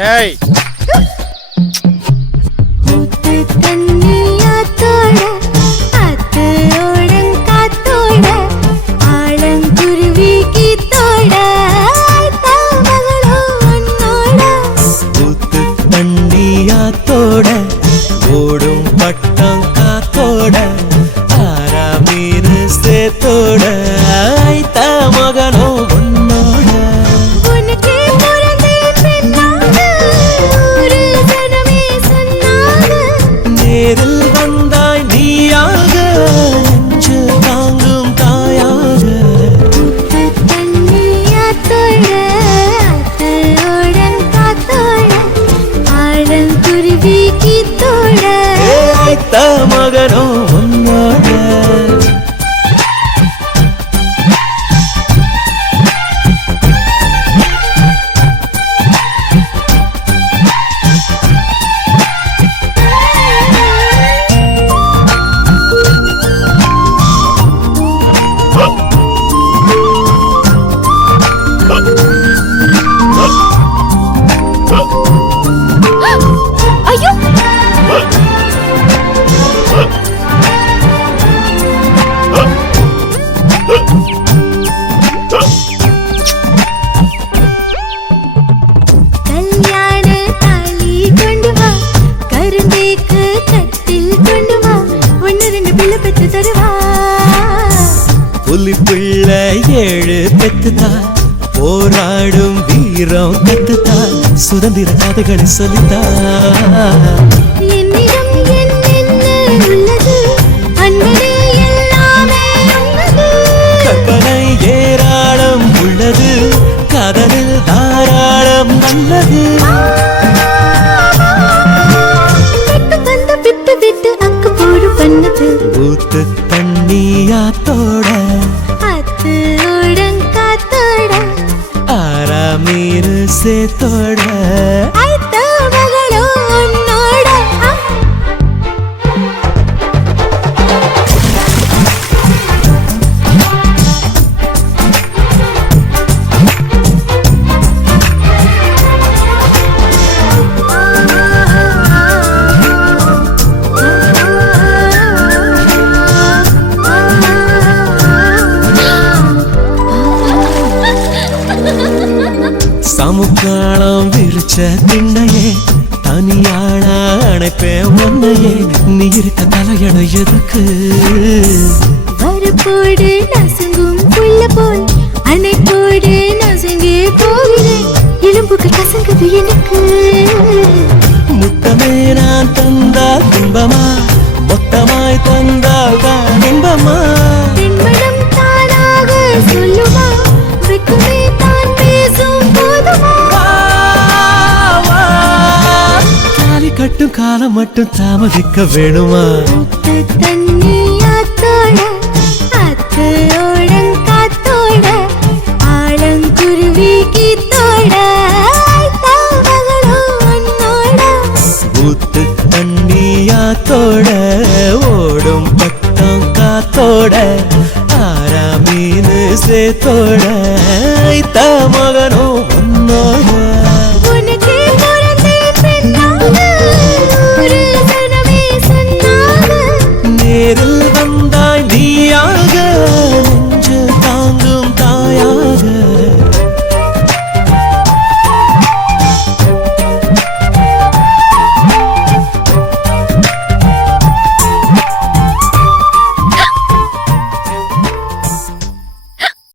ஏய். ஓடும் பட்டம் காத்தோட ஆறாமீர் சேத்தோட ஐத்த பிள்ளை பெற்று தருவா. புலி பிள்ளை ஏழு பெத்துதா போராடும் வீரம் கத்துதா சுதந்திர கதைகளை சொல்லித்தா. மீன் சேத்தோட சமுக்காளம் விரிச்ச திண்ணையே தனியாள அணைப்பேன் உன்னையே. நீ இருக்க தலையணை எதுக்கு? வரப்போடு நசுங்கும் புல்ல போல் அணைப்போடு நசுங்கி போகிறேன். எலும்புக்கு கசங்குது எனக்கு. முத்தமே நான் தந்தால் துன்பமா மொத்தமாய் தந்தால் தான் இன்பமா? கட்டும் காலம் மட்டும் தாமதிக்க வேணுமா? தண்ணி ஆத்தோட அத்து ஓடங்காத்தோட ஆழங்குருவி கீத்தோட ஊத்து தண்ணியாத்தோட ஓடும் பக்கம் காத்தோட ஆரா மீன் சேத்தோட ஐத்த